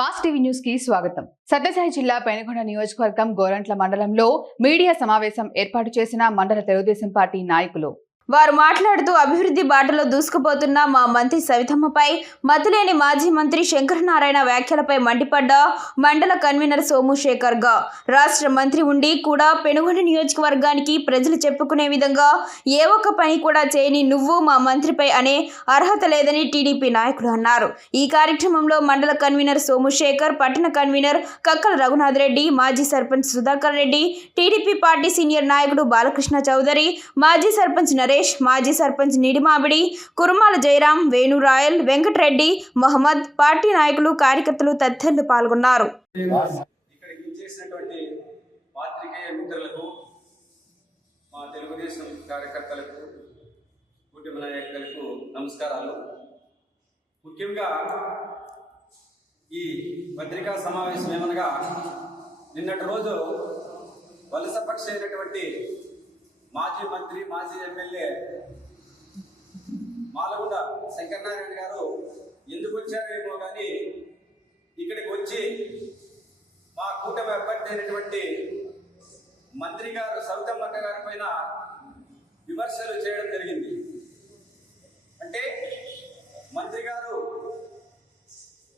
Mass TV న్యూస్కి స్వాగతం. సత్యసాయి జిల్లా పెనుగొండ నియోజకవర్గం గోరంట్ల మండలంలో మీడియా సమావేశం ఏర్పాటు చేసిన మండల తెలుగుదేశం పార్టీ నాయకులు. వారు మాట్లాడుతూ అభివృద్ధి బాటలో దూసుకుపోతున్న మా మంత్రి సవితమ్మపై మతిలేని మాజీ మంత్రి శంకరనారాయణ వ్యాఖ్యలపై మండిపడ్డ మండల కన్వీనర్ సోముశేఖర్గా రాష్ట్ర మంత్రి ఉండి కూడా పెనుగొండ నియోజకవర్గానికి ప్రజలు చెప్పుకునే విధంగా ఏ ఒక్క పని కూడా చేయని నువ్వు మా మంత్రిపై అనే అర్హత లేదని టీడీపీ నాయకులు అన్నారు. ఈ కార్యక్రమంలో మండల కన్వీనర్ సోముశేఖర్ పట్టణ కన్వీనర్ కక్కల రఘునాథ్ రెడ్డి మాజీ sarpanch Sudhakar Reddy TDP party senior నాయకుడు బాలకృష్ణ చౌదరి మాజీ సర్పంచ్ నరేష్ మాజీ సర్పంచ్ నిడిమాబిడి కురుమాల జయరాం వేణురాయల్ వెంకటరెడ్డి మహమ్మద్ పార్టీ నాయకులు కార్యకర్తలు తదితరులు పాల్గొన్నారు. మా తెలుగుదేశం కార్యకర్తలకు కుటుంబ నాయకులకు నమస్కారాలు. ముఖ్యంగా ఈ పత్రికా సమావేశం ఏమనగా నిన్నటి రోజు వలసపక్ష అయినటువంటి మాజీ మంత్రి మాజీ ఎమ్మెల్యే మాలగుండ శంకరనారాయణ గారు ఎందుకు వచ్చారేమో కానీ ఇక్కడికి వచ్చి మా కూటమి అభ్యర్థి అయినటువంటి మంత్రి గారు సౌతమ్మక్క గారి పైన విమర్శలు చేయడం జరిగింది. అంటే మంత్రి గారు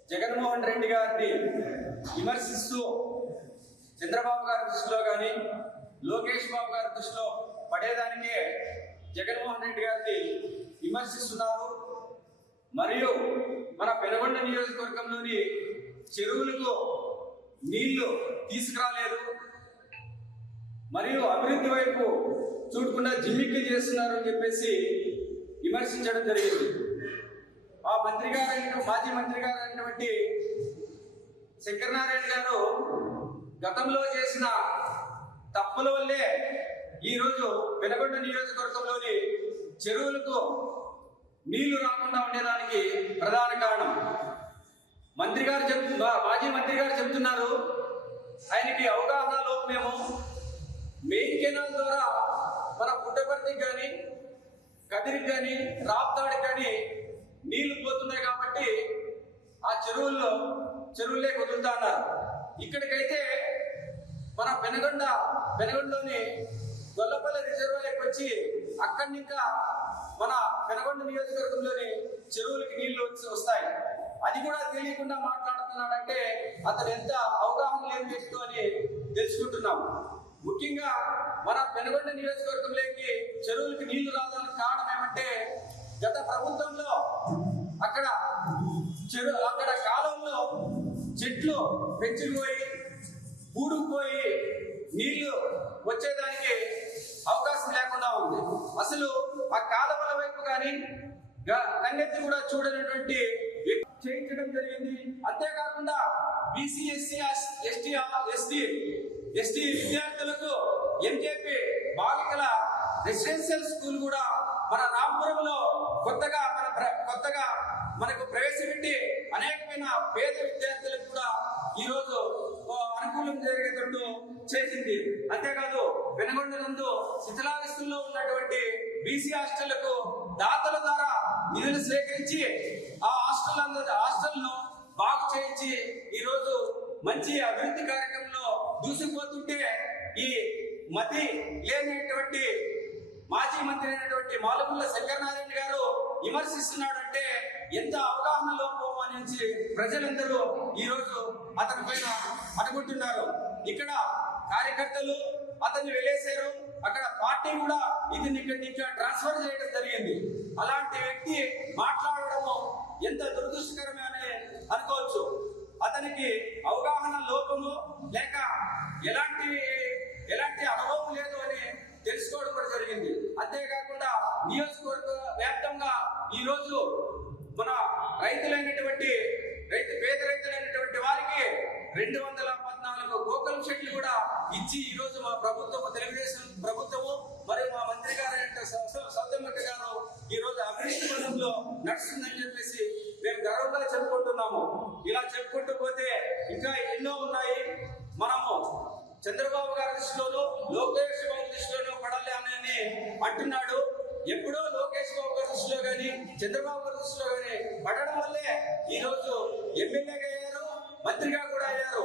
జగన్మోహన్ రెడ్డి గారిని విమర్శిస్తూ చంద్రబాబు గారి దృష్టిలో కానీ లోకేష్ బాబు గారి దృష్టిలో పడేదానికే జగన్మోహన్ రెడ్డి గారిని విమర్శిస్తున్నారు. మరియు మన పెనుగొండ నియోజకవర్గంలోని చెరువులకు నీళ్ళు తీసుకురాలేదు. మరియు అభివృద్ధి వైపు చూడకుండా జిమ్మిక్కి చేస్తున్నారు అని చెప్పేసి విమర్శించడం జరిగింది. ఆ మంత్రి గారు మాజీ మంత్రి గారు అయినటువంటి శంకరనారాయణ గారు గతంలో చేసిన తప్పుల వల్లే ఈరోజు వెనగొండ నియోజకవర్గంలోని చెరువులకు నీళ్ళు రాకుండా ఉండేదానికి ప్రధాన కారణం. మంత్రి గారు చెప్తు మా- మాజీ మంత్రి గారు చెప్తున్నారు ఆయనకి అవగాహన లోపమేమో మెయిన్ కెనాల్ ద్వారా మన పుట్టపర్తికి కానీ కదిరికి కానీ రాప్తాడికి కానీ నీళ్ళు పోతున్నాయి కాబట్టి ఆ చెరువుల్లో చెరువులే కుదురుతా ఉన్నారు. ఇక్కడికైతే మన పెనగొండ పెనగొండలోని గొల్లపల్లి రిజర్వాయర్కి వచ్చి అక్కడి ఇంకా మన పెనగొండ నియోజకవర్గంలోని చెరువులకి నీళ్ళు వచ్చి వస్తాయి. అది కూడా తెలియకుండా మాట్లాడుతున్నాడంటే అతను ఎంత అవగాహన లేని వ్యక్తి అని తెలుసుకుంటున్నాం. ముఖ్యంగా మన పెనగొండ నియోజకవర్గంలోకి చెరువులకి నీళ్ళు రావడానికి కారణం ఏమంటే గత ప్రభుత్వంలో అక్కడ చెరు అక్కడ కాలంలో చెట్లు పెంచుకుపోయి పూడుకుపోయి నీళ్ళు వచ్చేదానికి అవకాశం లేకుండా ఉంది. అసలు ఆ కాలువల వైపు కానీ కన్నెత్తి కూడా చూడనటువంటి చేయించడం జరిగింది. అంతేకాకుండా BC SC ST ST ST విద్యార్థులకు ఎంజేపీ బాలికల రెసిడెన్షియల్ స్కూల్ కూడా మన రాంపురంలో కొత్తగా మన ప్ర- కొత్తగా మనకు ప్రవేశపెట్టి అనేకమైన పేద విద్యార్థులకు కూడా ఈరోజు ఓ అనుకూలం జరిగేటట్టు చేసింది. అంతేకాదు వెనగొండ నందు శిథిలావస్థల్లో ఉన్నటువంటి బీసీ హాస్టళ్ళకు దాతల ద్వారా నిధులు సేకరించి ఆ హాస్టల్ హాస్టల్ను బాగు చేయించి ఈరోజు మంచి అభివృద్ధి కార్యక్రమంలో దూసుకుపోతుంటే ఈ మతి లేనటువంటి మాజీ మంత్రి అయినటువంటి మాలగుల్ల శంకరనారాయణ గారు విమర్శిస్తున్నాడంటే ఎంత అవగాహన లోపం అని ప్రజలందరూ ఈ రోజు అతని పైన అనుకుంటున్నారు. ఇక్కడ కార్యకర్తలు అతన్ని వెళ్ళేశారు అక్కడ పార్టీ కూడా ఇది ఇక్కడ నుంచి ట్రాన్స్ఫర్ చేయడం జరిగింది. అలాంటి వ్యక్తి మాట్లాడడము ఎంత దురదృష్టకరమే అని అనుకోవచ్చు. అతనికి అవగాహన లోపము లేక ఎలాంటి ఎలాంటి అనుభవం లేదు అని తెలుసుకోవడం కూడా జరిగింది. అంతేకాకుండా నియోజకవర్గ వ్యాప్తంగా ఈ రోజుల్లో నడుస్తుందని చెప్పేసి మేము గర్వంగా చెప్పుకుంటున్నాము. ఇలా చెప్పుకుంటూ పోతే ఇంకా ఎన్నో ఉన్నాయి. మనము చంద్రబాబు గారి దృష్టిలోనూ లోకేష్ బాబు దృష్టిలోనూ పడాలి అని అంటున్నాడు. ఎప్పుడో లోకేష్ బాబు గారి దృష్టిలో కానీ చంద్రబాబు గారి దృష్టిలో కానీ పడడం వల్లే ఈరోజు ఎమ్మెల్యేగా అయ్యారు మంత్రిగా కూడా అయ్యారు.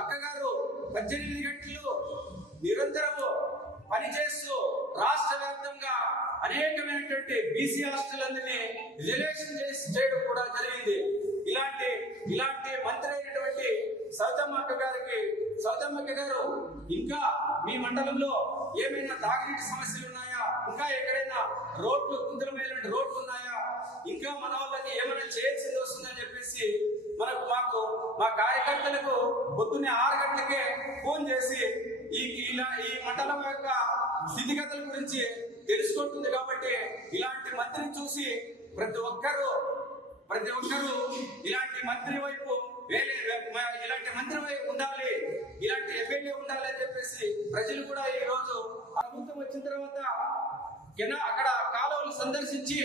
అక్కగారు పద్దెనిమిది గంటలు నిరంతరము పనిచేస్తూ రాష్ట్ర వ్యాప్తంగా అనేకమైనటువంటి బీసీ హాస్టళ్ళని రిలేషన్ చేసి చేయడం కూడా జరిగింది. ఇలాంటి ఇలాంటి మంత్రి అయినటువంటి సౌతమ్మక్క గారికి సౌతమ్మక్క గారు ఇంకా మీ మండలంలో ఏమైనా తాగునీటి సమస్యలు ఉన్నాయా? ఇంకా ఎక్కడైనా రోడ్లు కుందరమైన రోడ్లు ఉన్నాయా? ఇంకా మన వాళ్ళకి ఏమైనా చేయాల్సింది వస్తుందని చెప్పేసి మనకు మాకు మా కార్యకర్తలకు పొద్దున్నే ఆరు గంటలకే ఫోన్ చేసి ఈ ఇలా ఈ మండలం యొక్క స్థితిగతుల గురించి తెలుసుకుంటుంది కాబట్టి ఇలాంటి మంత్రిని చూసి ప్రతి ఒక్కరూ ప్రతి ఒక్కరూ ఇలాంటి మంత్రి వైపు వేరే ఇలాంటి మంత్రి వైపు ఉండాలి ఇలాంటి ఎమ్మెల్యే ఉండాలి అని చెప్పేసి ప్రజలు కూడా ఈ రోజు ప్రభుత్వం వచ్చిన తర్వాత అక్కడ కాలువలు సందర్శించి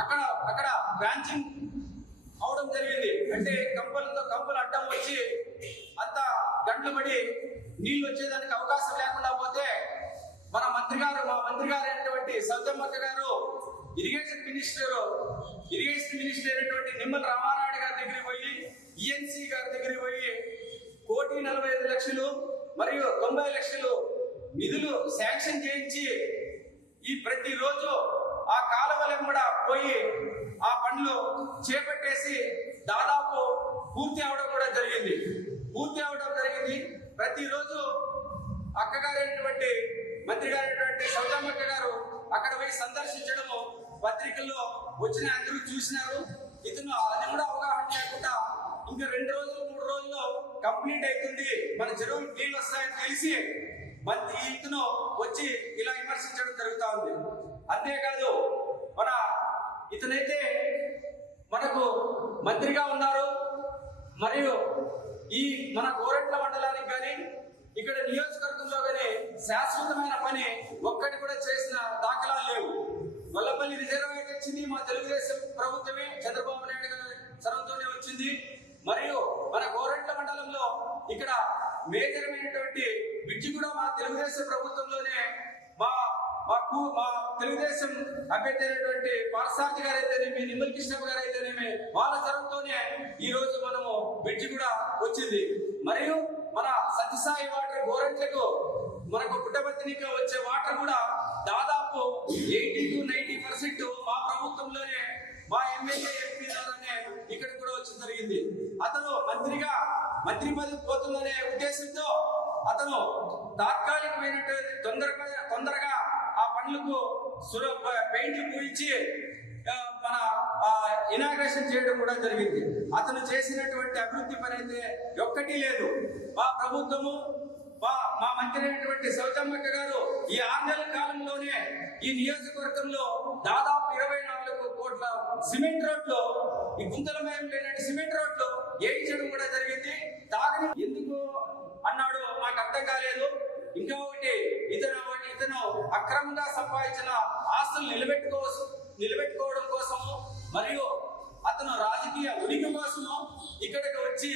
అక్కడ అక్కడ బ్రాంచింగ్ అవడం జరిగింది. అంటే కంపలతో కంపలు అడ్డం వచ్చి అంత గంటలు పడి నీళ్ళు వచ్చేదానికి అవకాశం లేకుండా పోతే మన మంత్రి గారు మా మంత్రి గారు అయినటువంటి సౌతమ్మక్క గారు ఇరిగేషన్ మినిస్టర్ ఇరిగేషన్ మినిస్టర్ అయినటువంటి నిమ్మల రామారాయుడు గారి దగ్గరికి పోయి ఈఎన్సీ గారి దగ్గరికి పోయి కోటి నలభై ఐదు లక్షలు మరియు తొంభై లక్షలు నిధులు శాంక్షన్ చేయించి ఈ ప్రతిరోజు ఆ కాలువలెంబడ పోయి ఆ పనులు చేపట్టేసి దాదాపు పూర్తి అవడం కూడా జరిగింది. పూర్తి అవడం జరిగింది. ప్రతిరోజు అక్కగారైనటువంటి మంత్రి గారైనటువంటి సౌదమ్మక్క గారు అక్కడ పోయి సందర్శించడము పత్రికల్లో వచ్చిన అందరూ చూసినారు. ఇతను అది కూడా అవగాహన లేకుండా ఇంకా రెండు రోజులు మూడు రోజుల్లో కంప్లీట్ అవుతుంది మన చెరువులు నీళ్ళు వస్తాయని తెలిసి మంత్రి ఇతను వచ్చి ఇలా విమర్శించడం జరుగుతూ ఉంది. అంతేకాదు మన ఇతనైతే మనకు మంత్రిగా ఉన్నారు. మరియు ఈ మన గోరెట్ల మండలానికి కానీ ఇక్కడ నియోజకవర్గంలో కానీ శాశ్వతమైన పని ఒక్కటి కూడా చేసిన దాఖలాలు వచ్చింది మా తెలుగుదేశం ప్రభుత్వమే చంద్రబాబు నాయుడు గారి చొరవతోనే వచ్చింది. మరియు మన గోరంట్ల మండలంలో ఇక్కడ మేజరమైనటువంటి బ్రిడ్జి కూడా మా తెలుగుదేశం ప్రభుత్వంలోనే మా మాకు మా తెలుగుదేశం అభ్యర్థి అయినటువంటి పారసారథి గారు అయితేనేమి నిమ్మల కృష్ణప్ప గారు అయితేనేమి వాళ్ళ తరంతోనే ఈ రోజు మనము బ్రిడ్జి కూడా వచ్చింది. మరియు మన సత్యసాయి వాటర్ గోరెంట్లకు మనకు పుట్టబర్తినిగా వచ్చే వాటర్ కూడా దాదాపు ఎయిటీ టు నైన్టీ పర్సెంట్ మా ప్రభుత్వంలోనే మా ఎమ్మెల్యే ఎంపీ ద్వారానే ఇక్కడ కూడా వచ్చి జరిగింది. అతను మంత్రిగా మంత్రి పదవి పోతుందనే ఉద్దేశంతో అతను తాత్కాలికమైనటువంటి తొందరగా తొందరగా ఆ పనులకు సుర పెయింటింగ్ పూయించి మన ఇనాగ్రేషన్ చేయడం కూడా జరిగింది. అతను చేసినటువంటి అభివృద్ధి పని అయితే ఒక్కటి లేదు. మా ప్రభుత్వము మా మా మంత్రి అయినటువంటి గారు ఈ ఆరు నెలల కాలంలోనే ఈ నియోజకవర్గంలో దాదాపు ఇరవై నాలుగు కోట్ల సిమెంట్ రోడ్లు ఈ గుంతలమయం లేనటువంటి సిమెంట్ రోడ్లు వేయించడం కూడా జరిగింది. తాగని ఎందుకు అన్నాడు మాకు అర్థం కాలేదు. ఇంకా ఒకటి ఇతను ఇతను అక్రమంగా సంపాదించిన ఆస్తులు నిలబెట్టుకోవచ్చు. మరియు అతను రాజకీయ ఉనికి కోసము ఇక్కడికి వచ్చి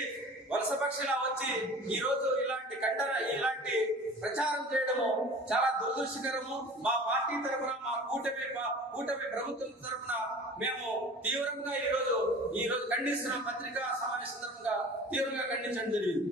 వలస పక్షులా వచ్చి ఈ రోజు ఇలాంటి కంటన ఇలాంటి ప్రచారం చేయడము చాలా దురదృష్టకరము. మా పార్టీ తరఫున మా కూటమి మా కూటమి ప్రభుత్వం తరఫున మేము తీవ్రంగా ఈ రోజు ఖండిస్తున్న పత్రికా సమావేశం తరఫున తీవ్రంగా ఖండించడం జరిగింది.